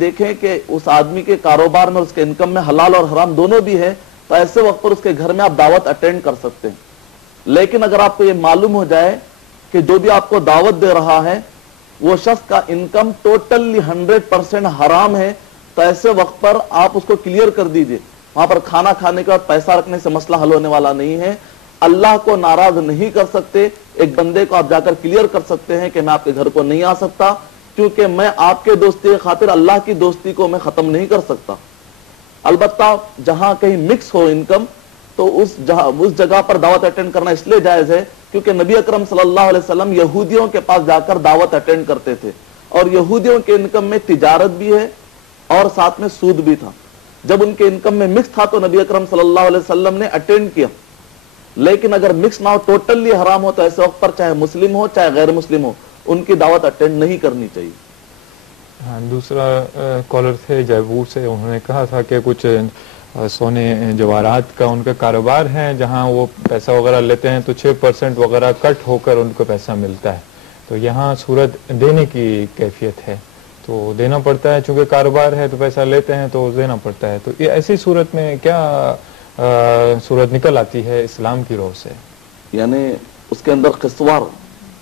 دیکھیں کہ اس آدمی کے کاروبار میں، اس کے انکم میں حلال اور حرام دونوں بھی ہے، تو ایسے وقت پر اس کے گھر میں آپ دعوت اٹینڈ کر سکتے ہیں. لیکن اگر آپ کو یہ معلوم ہو جائے کہ جو بھی آپ کو دعوت دے رہا ہے وہ شخص کا انکم ٹوٹلی 100% حرام ہے، تو ایسے وقت پر آپ اس کو کلیئر کر دیجئے. وہاں پر کھانا کھانے کے بعد پیسہ رکھنے سے مسئلہ حل ہونے والا نہیں ہے. اللہ کو ناراض نہیں کر سکتے. ایک بندے کو آپ جا کر کلیئر کر سکتے ہیں کہ میں آپ کے گھر کو نہیں آ سکتا، کیونکہ میں آپ کے دوستی کی خاطر اللہ کی دوستی کو میں ختم نہیں کر سکتا. البتہ جہاں کہیں مکس ہو انکم تو اس جگہ پر دعوت اٹینڈ کرنا اس لیے جائز ہے کیونکہ نبی اکرم صلی اللہ علیہ وسلم یہودیوں کے پاس جا کر دعوت اٹینڈ کرتے تھے، اور یہودیوں کے انکم میں تجارت بھی ہے اور ساتھ میں سود بھی تھا. جب ان کے انکم میں مکس تھا تو نبی اکرم صلی اللہ علیہ وسلم نے اٹینڈ کیا. لیکن اگر مکس نہ ہو، ٹوٹلی حرام ہو، تو ایسے وقت پر چاہے مسلم ہو چاہے غیر مسلم ہو ان کی دعوت اٹینڈ نہیں کرنی چاہیے. ہاں، دوسرا کالر تھے جے پور سے، انہوں نے کہا تھا کہ کچھ سونے جواہرات کا ان کا کاروبار ہے، جہاں وہ پیسہ وغیرہ لیتے ہیں تو 6% وغیرہ کٹ ہو کر ان کو پیسہ ملتا ہے. تو یہاں صورت دینے کی کیفیت ہے، تو دینا پڑتا ہے، چونکہ کاروبار ہے تو پیسہ لیتے ہیں تو دینا پڑتا ہے. تو یہ ایسی صورت میں کیا صورت نکل آتی ہے اسلام کی روح سے؟ یعنی اس کے اندر قسطوار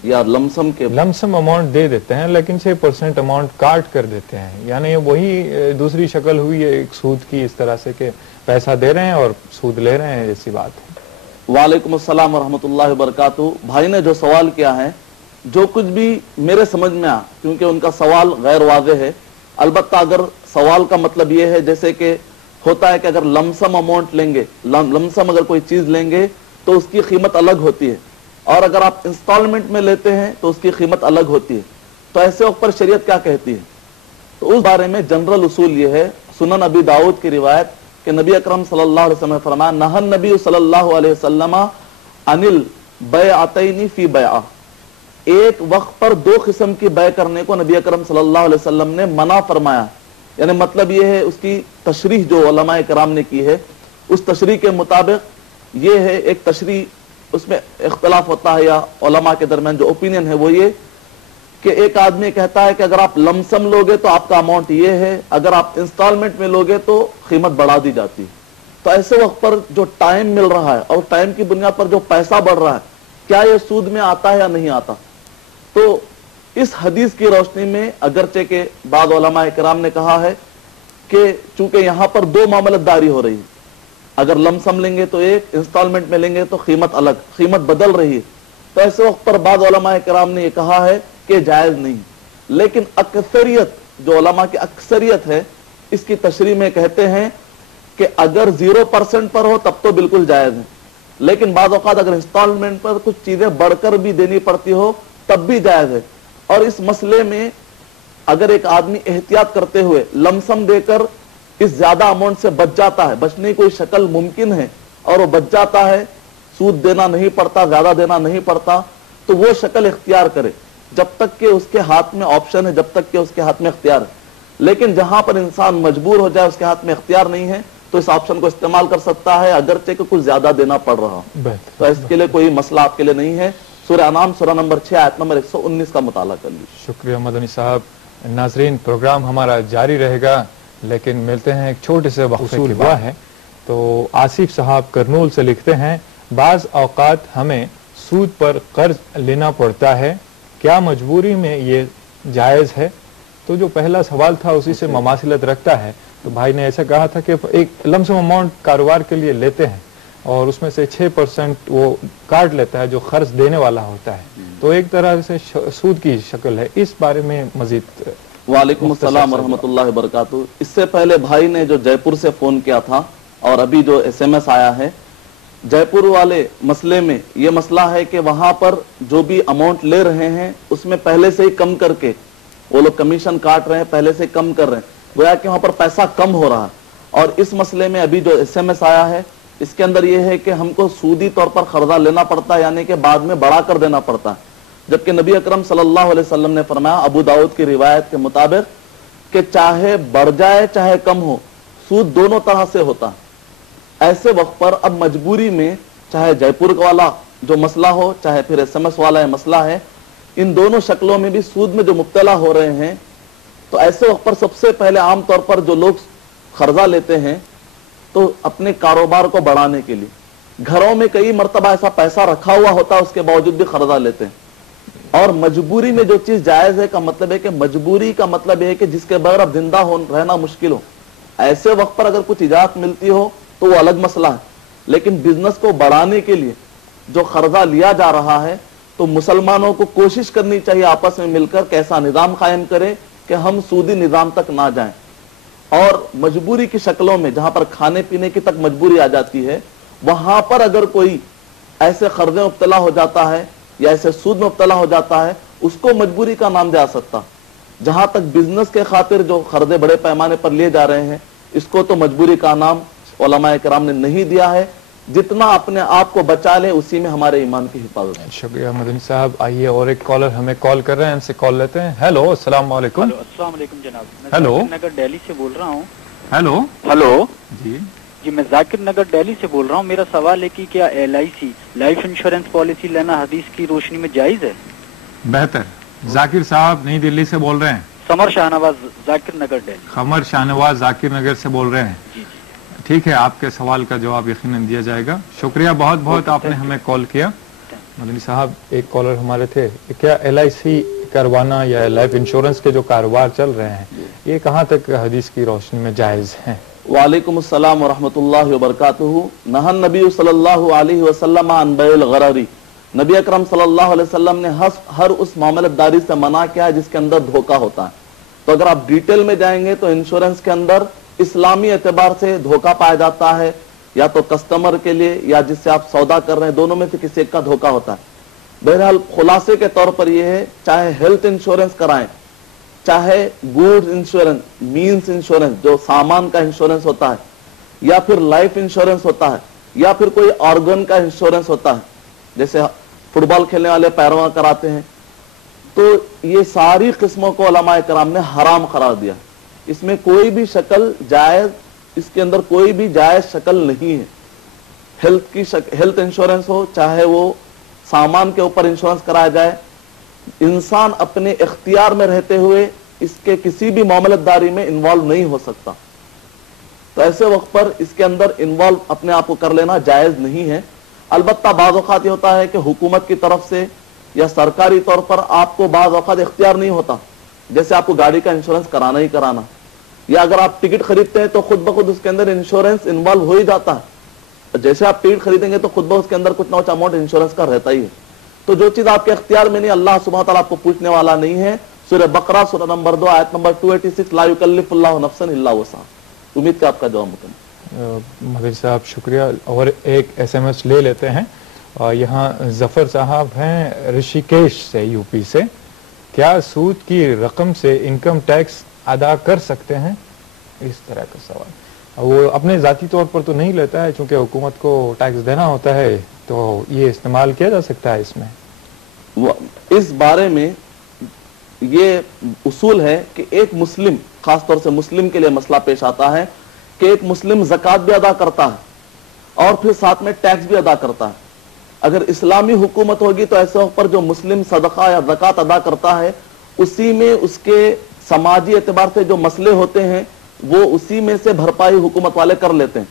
یا لمسم اماؤنٹ دے دیتے ہیں لیکن 6% اماؤنٹ کاٹ کر دیتے ہیں، یعنی وہی دوسری شکل ہوئی ہے ایک سود کی، اس طرح سے کہ پیسہ دے رہے ہیں اور سود لے رہے ہیں، ایسی بات ہے. وعلیکم السلام ورحمۃ اللہ وبرکاتہ. بھائی نے جو سوال کیا ہے، جو کچھ بھی میرے سمجھ میں آ، کیونکہ ان کا سوال غیر واضح ہے. البتہ اگر سوال کا مطلب یہ ہے جیسے کہ ہوتا ہے کہ اگر لمسم اماؤنٹ لیں گے، لمسم اگر کوئی چیز لیں گے تو اس کی قیمت الگ ہوتی ہے، اور اگر آپ انسٹالمنٹ میں لیتے ہیں تو اس کی قیمت الگ ہوتی ہے. تو ایسے وقت پر شریعت کیا کہتی ہے؟ تو اس بارے میں جنرل اصول یہ ہے، سنن ابی داؤد کی روایت کہ نبی اکرم صلی اللہ علیہ وسلم نے فرمایا، نہى النبی صلی اللہ علیہ وسلم عن البیعتین فی بیعہ. ایک وقت پر دو قسم کی بیع کرنے کو نبی اکرم صلی اللہ علیہ وسلم نے منع فرمایا. یعنی مطلب یہ ہے، اس کی تشریح جو علماء کرام نے کی ہے اس تشریح کے مطابق یہ ہے، ایک تشریح اس میں اختلاف ہوتا ہے یا علماء کے درمیان جو اوپینین ہے وہ یہ کہ ایک آدمی کہتا ہے کہ اگر آپ لمسم لوگے تو آپ کا اماؤنٹ یہ ہے، اگر آپ انسٹالمنٹ میں لوگے تو قیمت بڑھا دی جاتی ہے. تو ایسے وقت پر جو ٹائم مل رہا ہے اور ٹائم کی بنیاد پر جو پیسہ بڑھ رہا ہے، کیا یہ سود میں آتا ہے یا نہیں آتا؟ تو اس حدیث کی روشنی میں اگرچہ کہ بعض علماء کرام نے کہا ہے کہ چونکہ یہاں پر دو معاملت داری ہو رہی ہے، اگر لمسم لیں گے تو ایک، انسٹالمنٹ میں لیں گے تو قیمت الگ، قیمت بدل رہی ہے، تو ایسے وقت پر بعض علماء کرام نے یہ کہا ہے کہ جائز نہیں. لیکن اکثریت جو علماء کی اکثریت ہے اس کی تشریح میں کہتے ہیں کہ اگر 0% پر ہو تب تو بالکل جائز ہے، لیکن بعض اوقات اگر انسٹالمنٹ پر کچھ چیزیں بڑھ کر بھی دینی پڑتی ہو تب بھی جائز ہے. اور اس مسئلے میں اگر ایک آدمی احتیاط کرتے ہوئے لمسم دے کر اس زیادہ اماؤنٹ سے بچ جاتا ہے، بچنے کی کوئی شکل ممکن ہے اور وہ بچ جاتا ہے، سود دینا نہیں پڑتا، زیادہ دینا نہیں پڑتا، تو وہ شکل اختیار کرے جب تک کہ اس کے ہاتھ میں آپشن ہے، جب تک کہ اس کے ہاتھ میں اختیار ہے. لیکن جہاں پر انسان مجبور ہو جائے، اس کے ہاتھ میں اختیار نہیں ہے، تو اس آپشن کو استعمال کر سکتا ہے اگرچہ کہ کچھ زیادہ دینا پڑ رہا. تو اس کے لیے کوئی مسئلہ آپ کے لیے نہیں ہے. سورہ انعام سورہ نمبر 6 آیت نمبر 119 کا مطالعہ کر لیجیے. شکریہ مدنی صاحب. ناظرین، پروگرام ہمارا جاری رہے گا لیکن ملتے ہیں ایک چھوٹے سے وقفے کے بعد. ہے تو آصف صاحب کرنول سے لکھتے ہیں، بعض اوقات ہمیں سود پر قرض لینا پڑتا ہے، کیا مجبوری میں یہ جائز ہے؟ تو جو پہلا سوال تھا اسی سے مماثلت رکھتا ہے. تو بھائی نے ایسا کہا تھا کہ ایک لمسم اماؤنٹ کاروبار کے لیے لیتے ہیں اور اس میں سے 6% وہ کاٹ لیتا ہے جو قرض دینے والا ہوتا ہے، تو ایک طرح سے سود کی شکل ہے. اس بارے میں مزید. وعلیکم السلام ورحمۃ اللہ وبرکاتہ. اس سے پہلے بھائی نے جو جے پور سے فون کیا تھا اور ابھی جو SMS آیا ہے، جے پور والے مسئلے میں یہ مسئلہ ہے کہ وہاں پر جو بھی اماؤنٹ لے رہے ہیں اس میں پہلے سے ہی کم کر کے وہ لوگ کمیشن کاٹ رہے ہیں، پہلے سے کم کر رہے ہیں، گویا کہ وہاں پر پیسہ کم ہو رہا ہے. اور اس مسئلے میں ابھی جو SMS آیا ہے اس کے اندر یہ ہے کہ ہم کو سودی طور پر قرضہ لینا پڑتا ہے، یعنی کہ بعد میں بڑھا کر دینا پڑتا ہے. جبکہ نبی اکرم صلی اللہ علیہ وسلم نے فرمایا ابو داؤد کی روایت کے مطابق کہ چاہے بڑھ جائے چاہے کم ہو، سود دونوں طرح سے ہوتا ہے. ایسے وقت پر اب مجبوری میں چاہے جے پور والا جو مسئلہ ہو چاہے پھر SMS والا یہ مسئلہ ہے، ان دونوں شکلوں میں بھی سود میں جو مبتلا ہو رہے ہیں تو ایسے وقت پر سب سے پہلے عام طور پر جو لوگ قرضہ لیتے ہیں تو اپنے کاروبار کو بڑھانے کے لیے، گھروں میں کئی مرتبہ ایسا پیسہ رکھا ہوا ہوتا ہے، اس کے باوجود بھی قرضہ لیتے ہیں. اور مجبوری میں جو چیز جائز ہے کا مطلب ہے کہ مجبوری کا مطلب ہے کہ جس کے بغیر اب زندہ رہنا مشکل ہو. ایسے وقت پر اگر کچھ اجازت ملتی ہو تو وہ الگ مسئلہ ہے، لیکن بزنس کو بڑھانے کے لیے جو قرضہ لیا جا رہا ہے تو مسلمانوں کو کوشش کرنی چاہیے آپس میں مل کر کیسا نظام قائم کرے کہ ہم سودی نظام تک نہ جائیں. اور مجبوری کی شکلوں میں جہاں پر کھانے پینے کی تک مجبوری آ جاتی ہے، وہاں پر اگر کوئی ایسے قرضے مبتلا ہو جاتا ہے یا ایسے سود میں مبتلا ہو جاتا ہے، اس کو مجبوری کا نام دیا سکتا. جہاں تک بزنس کے خاطر جو قرضے بڑے پیمانے پر لیے جا رہے ہیں، اس کو تو مجبوری کا نام علماء کرام نے نہیں دیا ہے. جتنا اپنے آپ کو بچا لے اسی میں ہمارے ایمان کی حفاظت ہے. شکریہ مدنی صاحب. آئیے اور ایک کالر ہمیں کال کر رہے ہیں، ہم سے کال لیتے ہیں. ہیلو، السلام علیکم. السلام علیکم جناب. ہیلو، نگر دہلی سے بول رہا ہوں. ہیلو. ہلو جی جی، میں ذاکر نگر دہلی سے بول رہا ہوں. میرا سوال ہے کہ کیا LIC لائف انشورنس پالیسی لینا حدیث کی روشنی میں جائز ہے؟ بہتر. ذاکر صاحب نئی دلی سے بول رہے ہیں. سمر شاہنواز، ذاکر نگر دہلی. قمر شاہنواز ذاکر نگر سے بول رہے ہیں. جی جی ٹھیک ہے، آپ کے سوال کا جواب یقیناً دیا جائے گا. شکریہ بہت بہت، آپ نے ہمیں کال کیا. مدنی صاحب ایک کالر ہمارے تھے. کیا LIC کروانا یا لائف انشورنس کے جو کاروبار چل رہے ہیں یہ کہاں تک حدیث کی روشنی میں جائز ہیں؟ وعلیکم السلام ورحمۃ اللہ وبرکاتہ. نہن نبی صلی اللہ علیہ وسلم عن بیع الغرر. نبی اکرم صلی اللہ علیہ وسلم نے ہر اس معاملت داری سے منع کیا جس کے اندر دھوکہ ہوتا ہے. تو اگر آپ ڈیٹیل میں جائیں گے تو انشورنس کے اندر اسلامی اعتبار سے دھوکہ پایا جاتا ہے، یا تو کسٹمر کے لیے یا جس سے آپ سودا کر رہے ہیں، دونوں میں سے کسی ایک کا دھوکہ ہوتا ہے. بہرحال خلاصے کے طور پر یہ ہے، چاہے ہیلتھ انشورنس کرائیں، چاہے گوڈ انشورنس، مینس انشورنس جو سامان کا انشورنس ہوتا ہے، یا پھر لائف انشورنس ہوتا ہے، یا پھر کوئی آرگن کا انشورنس ہوتا ہے جیسے فٹ بال کھیلنے والے پیرواں کراتے ہیں، تو یہ ساری قسموں کو علماء کرام نے حرام قرار دیا. اس میں کوئی بھی شکل جائز، اس کے اندر کوئی بھی جائز شکل نہیں ہے. ہیلتھ انشورنس ہو چاہے وہ سامان کے اوپر انشورنس کرایا جائے، انسان اپنے اختیار میں رہتے ہوئے اس کے کسی بھی معاملت داری میں انوالو نہیں ہو سکتا. تو ایسے وقت پر اس کے اندر انوالو اپنے آپ کو کر لینا جائز نہیں ہے. البتہ بعض اوقات یہ ہوتا ہے کہ حکومت کی طرف سے یا سرکاری طور پر آپ کو بعض اوقات اختیار نہیں ہوتا، جیسے آپ کو گاڑی کا انشورنس کرانا ہی کرانا، یا اگر آپ ٹکٹ خریدتے ہیں تو خود بخود اس کے اندر انشورنس انوالو ہو ہی جاتا ہے. جیسے آپ ٹکٹ خریدیں گے تو خود بخود اس کے اندر کچھ نہ کچھ اماؤنٹ انشورنس کا رہتا ہی ہے. تو جو چیز آپ کے اختیار میں نہیں، اللہ سبحانہ تعالیٰ آپ کو پوچھنے والا نہیں ہے. سورہ بقرہ سورہ نمبر 2 آیت نمبر 286، لا یکلف اللہ نفسا الا وسعہا. امید کہ آپ کا جواب مکمل. مدنی صاحب شکریہ. اور ایک SMS لے لیتے ہیں. یہاں ظفر صاحب ہیں رشیکیش سے، UP سے. کیا سود کی رقم سے انکم ٹیکس ادا کر سکتے ہیں؟ اس طرح کا سوال. وہ اپنے ذاتی طور پر تو نہیں لیتا ہے چونکہ حکومت کو ٹیکس دینا ہوتا ہے، تو یہ استعمال کیا جا سکتا ہے اس میں؟ اس بارے میں یہ اصول ہے کہ ایک مسلم، خاص طور سے مسلم کے لیے مسئلہ پیش آتا ہے کہ ایک مسلم زکوٰۃ بھی ادا کرتا ہے اور پھر ساتھ میں ٹیکس بھی ادا کرتا ہے. اگر اسلامی حکومت ہوگی تو ایسے وقت پر جو مسلم صدقہ یا زکوٰۃ ادا کرتا ہے اسی میں اس کے سماجی اعتبار سے جو مسئلے ہوتے ہیں وہ اسی میں سے بھرپائی حکومت والے کر لیتے ہیں.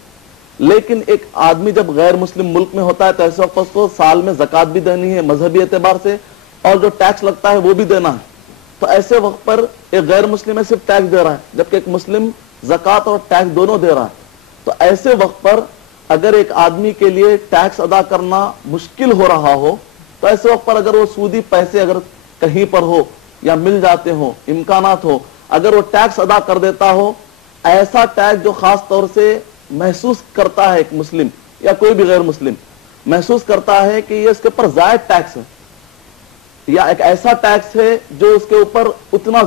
لیکن ایک آدمی جب غیر مسلم ملک میں ہوتا ہے تو ایسے وقت اس کو سال میں زکوٰۃ بھی دینی ہے مذہبی اعتبار سے، اور جو ٹیکس لگتا ہے وہ بھی دینا ہے. تو ایسے وقت پر ایک غیر مسلم صرف ٹیکس دے رہا ہے جبکہ ایک مسلم زکوٰۃ اور ٹیکس دونوں دے رہا ہے. تو ایسے وقت پر اگر ایک آدمی کے لیے ٹیکس ادا کرنا مشکل ہو رہا ہو تو ایسے وقت پر اگر وہ سودی پیسے اگر کہیں پر ہو یا مل جاتے ہوں، امکانات ہو، اگر وہ ٹیکس ادا کر دیتا ہو، ایسا ٹیکس جو خاص طور سے محسوس کرتا ہے ایک مسلم یا کوئی بھی غیر مسلم محسوس کرتا ہے کہ یہ اس کے اوپر زائد ٹیکس ہے یا ایک ایسا ٹیکس ہے جو اس کے اوپر اتنا